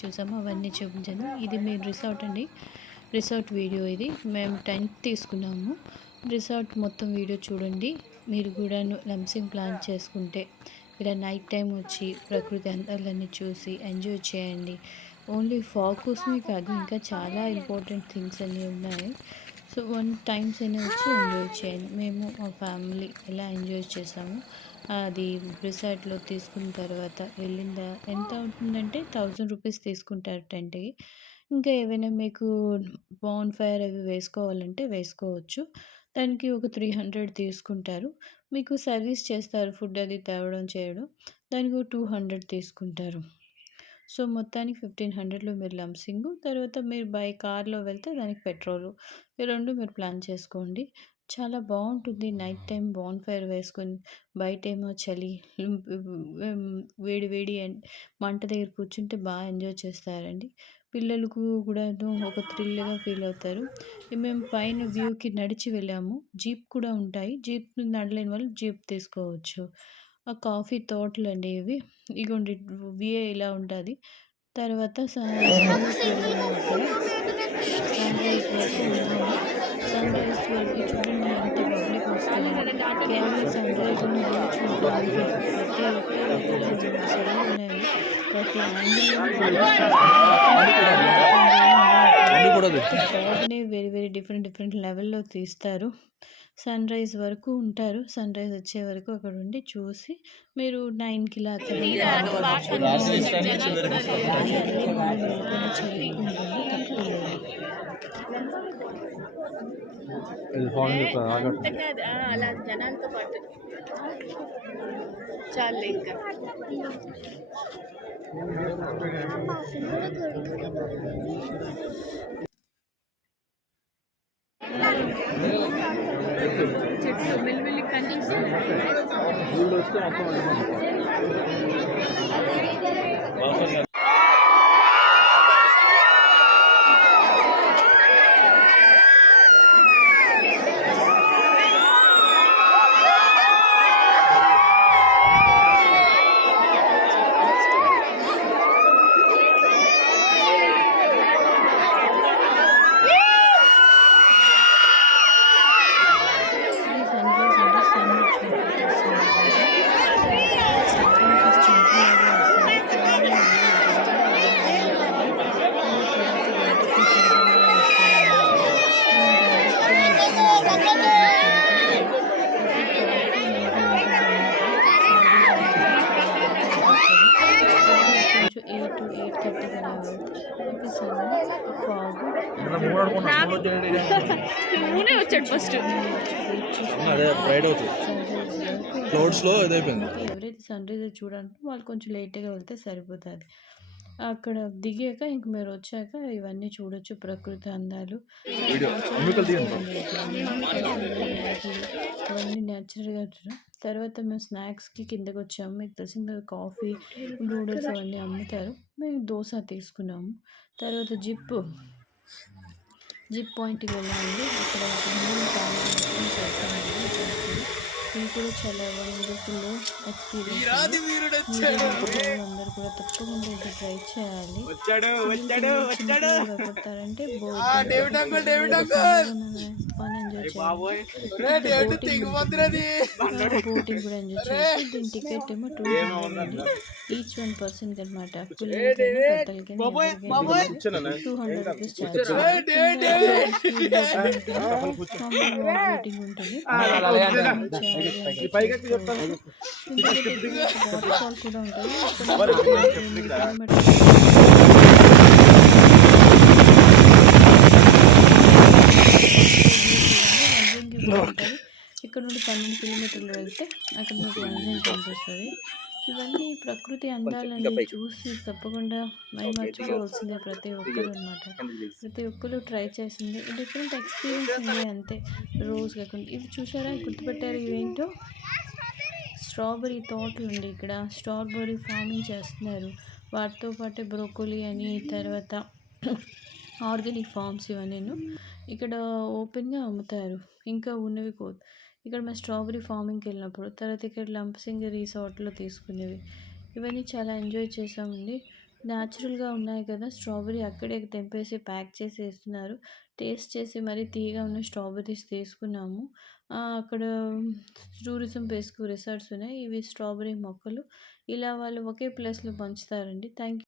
చూసామో అవన్నీ చూపించాను. ఇది మేము రిసార్ట్ అండి. రిసార్ట్ వీడియో ఇది. మేము టెంట్ తీసుకున్నాము. రిసార్ట్ మొత్తం వీడియో చూడండి. మీరు కూడాను లంసింగ్ ప్లాన్ చేసుకుంటే ఇలా నైట్ టైం వచ్చి ప్రకృతి అందాలన్నీ చూసి ఎంజాయ్ చేయండి. ఓన్లీ ఫాగ్ కోసమే కాదు, ఇంకా చాలా ఇంపార్టెంట్ థింగ్స్ అన్నీ ఉన్నాయి. సో టైమ్స్ అయినా వచ్చి ఎంజాయ్ చేయండి. మేము మా ఫ్యామిలీ ఎలా ఎంజాయ్ చేసాము అది రిసార్ట్లో తీసుకున్న తర్వాత ఎంత అవుతుందంటే 1000 రూపీస్ తీసుకుంటారు టెంట్కి. ఇంకా ఏవైనా మీకు బాన్ ఫైర్ అవి వేసుకోవాలంటే వేసుకోవచ్చు. దానికి ఒక 300 తీసుకుంటారు. మీకు సర్వీస్ చేస్తారు, ఫుడ్ అది తేవడం చేయడం. దానికి ఒక 200 తీసుకుంటారు. సో మొత్తానికి 1500లో మీరు లంసింగు, తర్వాత మీరు బై కార్లో వెళ్తే దానికి పెట్రోలు, ఈ రెండు మీరు ప్లాన్ చేసుకోండి. చాలా బాగుంటుంది. నైట్ టైం బాన్ ఫైర్ వేసుకొని బయటేమో చలి, వేడి వేడి మంట దగ్గర కూర్చుంటే బాగా ఎంజాయ్ చేస్తారండి. పిల్లలకు కూడా ఒక థ్రిల్గా ఫీల్ అవుతారు. మేము పైన వ్యూకి నడిచి వెళ్ళాము. జీప్ కూడా ఉంటాయి. జీప్ నడలేని వాళ్ళు జీప్ తీసుకోవచ్చు. ఆ కాఫీ తోటలండి ఇవి. ఇగోండి వ్యూ ఇలా ఉంటుంది. తర్వాత సన్‌రైజ్‌కి వెళ్ళాము అక్కడ. సన్‌రైజ్ వరకు ఉన్నాము. సన్‌రైజ్ వరకు చూడండి ఎంత పబ్లిక్ వస్తారు. కేవలం సన్‌రైజ్‌ని వ్యూ చూడడానికి ప్రతి ఒక్క దగ్గర 2 సెల్లు ఉన్నాయండి. ప్రతి యాంగిల్‌లోనూ వీడియోస్ ఫాగ్‌ని వేరే వేరే డిఫరెంట్ లెవెల్‌లో తీస్తారు. సన్‌రైజ్ వరకు ఉంటారు. సన్‌రైజ్ వచ్చే వరకు అక్కడ ఉండి చూసి మీరు 9కి ఇలా అక్కడ అలా జనాలతో పాటు చాలు ఇంకా చెట్లు మెల్లిమెల్లి కనిపిస్తున్నాయి. నువ్వునే వచ్చాడు ఫస్ట్. క్లౌడ్స్లో ఇదైపోయింది. ఎవరైతే సన్ రైజ్ చూడాలంటే వాళ్ళు కొంచెం లేట్గా వెళ్తే సరిపోతుంది. అక్కడ దిగాక ఇంక మీరు వచ్చాక ఇవన్నీ చూడొచ్చు, ప్రకృతి అందాలు అవన్నీ న్యాచురల్గా. తర్వాత మేము స్నాక్స్కి కిందకి వచ్చాము. మీకు తెలిసిన కాఫీ, నూడిల్స్ అవన్నీ అమ్ముతారు. మేము దోశ తీసుకున్నాము. తర్వాత జిప్ పాయింట్కి వెళ్ళామండి. అక్కడ ఇది కూడా చాలా వండర్ఫుల్ ఎక్స్పీరియన్స్. అందరూ కూడా తప్పకుండా ఇది ట్రై చేయాలి. కొడతారంటే ఫన్ ఎంజాయ్ చేయాలి. బోటింగ్ కూడా ఎంజాయ్ చేయొచ్చు. దీని టికెట్ ఏమో 200 ఈచ్ 1 పర్సన్ అనమాట. పిల్లలకి 200 రూపీస్ ఛార్జ్. బోటింగ్ ఉంటుంది. వాటర్ ఫాల్ కూడా ఉంటుంది. ఇక్కడ నుండి 12 కిలోమీటర్లు వెళ్తే అక్కడ మీకు వంజన్ కనిపిస్తుంది. ఇవన్నీ ప్రకృతి అందాలని చూసి తప్పకుండా మర్చిపోవాల్సిందే ప్రతి ఒక్కరు అనమాట. ప్రతి ఒక్కరు ట్రై చేసింది డిఫరెంట్ ఎక్స్పీరియన్స్ ఉంది అంతే. రోజు కాకుండా ఇది చూసారా, గుర్తుపెట్టారు ఇవేంటో? స్ట్రాబెర్రీ తోటలు అండి. ఇక్కడ స్ట్రాబెర్రీ ఫార్మింగ్ చేస్తున్నారు. వాటితో పాటు బ్రోకోలీ అని, తర్వాత ఆర్గానిక్ ఫార్మ్స్ ఇవన్నీ ఇక్కడ ఓపెన్గా అమ్ముతారు. ఇంకా ఉన్నవి ఇక్కడ మేము స్ట్రాబెర్రీ ఫార్మింగ్కి వెళ్ళినప్పుడు, తర్వాత ఇక్కడ లంసింగ్ రిసార్ట్లో తీసుకునేవి. ఇవన్నీ చాలా ఎంజాయ్ చేసామండి. న్యాచురల్‌గా ఉన్నాయి కదా! స్ట్రాబెర్రీ అక్కడే తెంపేసి ప్యాక్ చేసి ఏస్తున్నారు. టేస్ట్ చేసి మరి తీయగా ఉన్న స్ట్రాబెర్రీస్ తీసుకున్నాము. అక్కడ టూరిజం ప్లేస్‌కు రిసార్ట్స్ ఉన్నాయి. ఇవి స్ట్రాబెర్రీ మొక్కలు. ఇలా వాళ్ళు ఒకే ప్లేస్‌లో పంచుతారండి. Thank you.